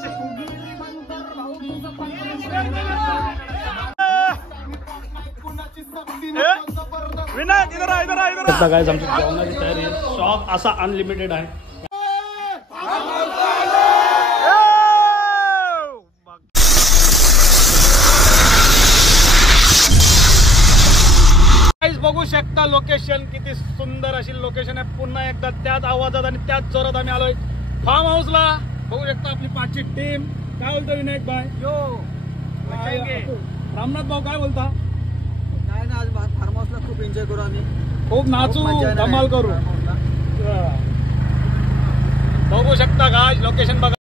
शेटची. विनायक इधर आ, इधर आ, इधर आ. गाइस आमची जेवणाची तयारी आहे. शॉप असा अनलिमिटेड आहे. बघू शकता लोकेशन किती सुंदर अशी लोकेशन आहे. पुन्हा एकदा त्याच आवाजात आणि त्याच जोरात आम्ही आलोय फार्म हाऊसला. बघू शकता आपली 5ची टीम. काय बोलतो विनायक भाई? रामनाथ भाऊ काय बोलता? काय ना, आज फार्म हाऊसला खूप एन्जॉय करू आम्ही. खूप नाचू, धमाल करू. बघू शकता गाइस लोकेशन बघा.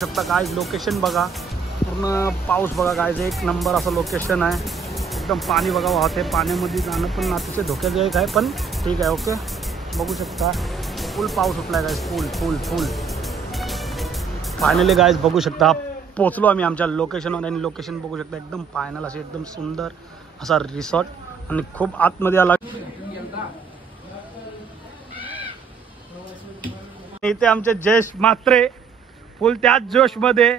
शकता गाइस लोकेशन बघा. पूर्ण पाऊस बघा गाइस. एक नंबर असं लोकेशन आहे. एकदम पाणी बघा वाहते. पाण्यामध्ये जाणं पण नातीचे धोक्यादायक आहे, पण ठीक आहे. ओके बघू शकता फुल पाऊस उठलाय गाइस. फुल फायनली गाइस बघू शकता पोचलो आम्ही आमच्या लोकेशनवर. आणि लोकेशन बघू शकता एकदम फायनल असे एकदम सुंदर असा रिसॉर्ट. आणि खूप आतमध्ये आला. इथे आमचे जयेश म्हात्रे फुल त्याच जोश मध्ये.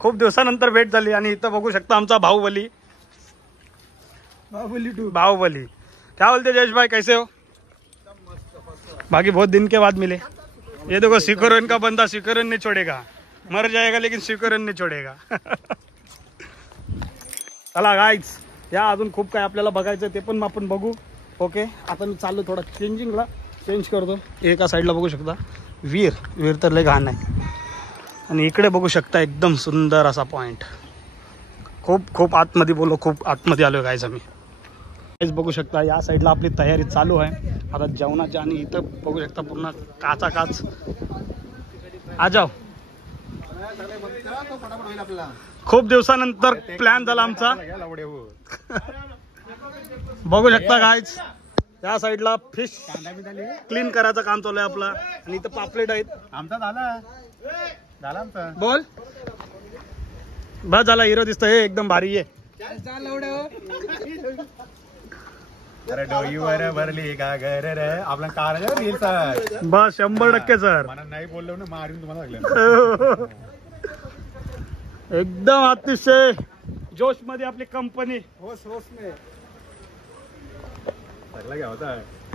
खूप दिवसानंतर भेट झाली. आणि इथं बघू शकता आमचा बाहुबली. बाहुबली क्या बोलते जयेश भाई, कैसे हो? बाकी बहुत दिन के बाद मिले. ये देखो सिकोरन का बंदा सिकोरन नहीं छोड़ेगा. मर जाएगा लेकिन सिकोरन नहीं छोड़ेगा. चला गाईज या अजून खूप काय आपल्याला बघायचं ते पण आपण बघू. ओके आता मी चाललो थोडा चेंजिंगला. चेंज करतो. एका साईडला बघू शकता वीर तर लय घाण आहे. आणि इकडे बघू शकता एकदम सुंदर असा पॉइंट. खूप आतमध्ये बोलो. खूप आतमध्ये आलोय गाईज आम्ही. गाईज बघू शकता या साईडला आपली तयारी चालू आहे आता जेवणाची. आणि इथं बघू शकता पूर्ण काच. आ जाओ. खूप दिवसानंतर प्लॅन झाला आमचा. बघू शकता गाईज या साईडला फिश क्लीन करायचं काम चालू आहे आपलं. आणि इथं पापलेट आहेत. आमचा झाला बोल बस झाला. हिरो दिसतोय एकदम भारी आहे. अरे डोईवर भरली का घर आपला कार बस 100% सर. मला नाही बोललो ना मारून तुम्हाला. एकदम अतिशय जोश मध्ये आपली कंपनी.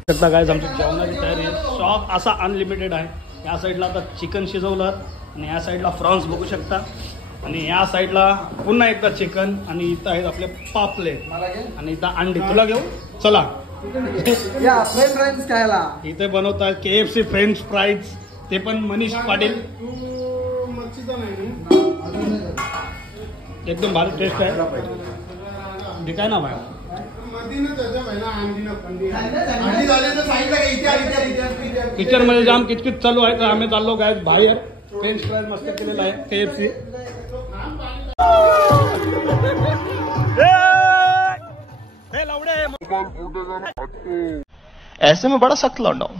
शकता काय आमची जेवणाची तयारी आहे. शॉप असा अनलिमिटेड आहे. या साईडला आता चिकन शिजवलं आणि या साईडला फ्रॉन्स बघू शकता. आणि या साईडला पुन्हा एकदा चिकन. आणि इथं आहेत आपले पापलेट आणि इथं अंडी. तुला घेऊ चला. इथे बनवतात KFC फ्रेंच फ्राईज. ते पण मनीष पाटील. एकदम भारी टेस्ट आहे. काय ना भाई किचन मध्ये जाम किचकिच चालू आहे. तर आम्ही चाललो काय बाहेर. फ्रेंच फ्राईज मस्त केलेला आहे KFC. ऐसे में बड़ा सख्त लौंडा हूं.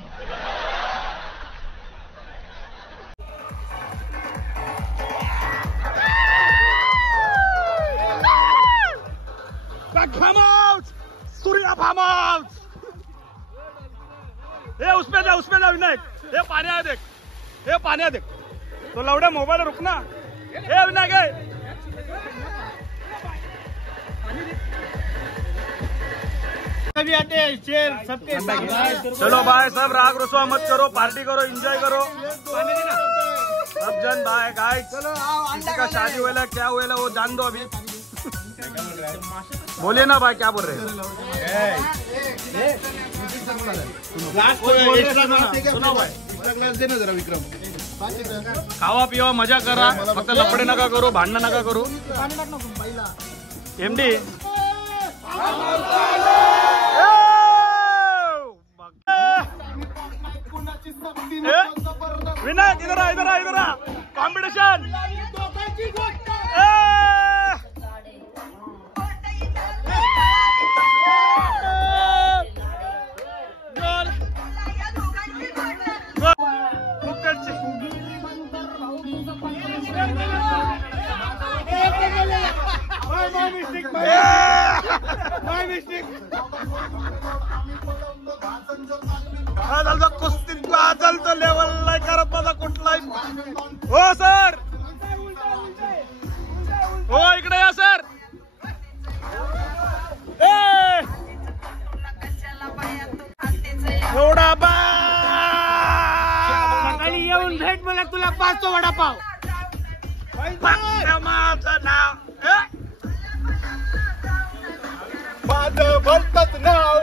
Surya form house. हे उसमें जा विनायक. हे पाण्यात देख. हे पाण्यात देख. तो लवड्या मोबाईल रुक ना. हे विनायक चलो भाई सब राग रुसवा मत करो. पार्टी करो, एंजॉय करो सब जन भाई. गाइस किसी का शादी हुआ क्या हुआ वो जान दो अभी. बोलिए ना भाई क्या बोल रहे हैं. सुना भाई खावा पिवा मजा करा. फक्त लफडे नका करू, भांडण नका करू. MD विनायक इधर आ, इधर आ, इधर कॉम्पिटिशन कुस्तीत चालतो लेवल नाही करत माझा कुठलाही. हो सर, हो इकडे या सर. एवढा बा सकाळी येऊन भेट मला तुला 500 वडापाव. माझं नाव माझं भरतच नाव.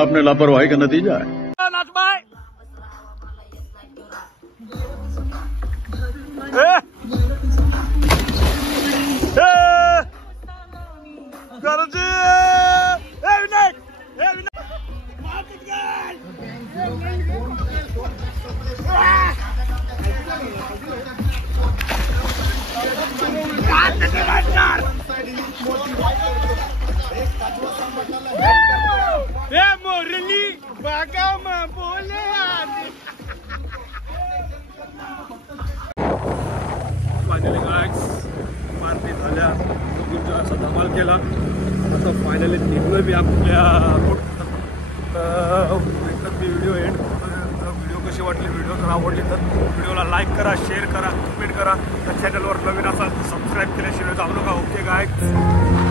आपने लापरवाही का नतीजा है. मोरली बागा बोले फायनली गाईज पार्टी झाल्या. असा धमाल केला. आता फायनली निघलोय मी आपल्या व्हिडिओ एंड. व्हिडिओ कशी वाटली, व्हिडिओ जर आवडली तर व्हिडिओला लाईक करा, शेअर करा, कमेंट करा. त्या चॅनलवर नवीन असाल तर सबस्क्राईब केल्याशिवाय जाऊ नका. Okay guys.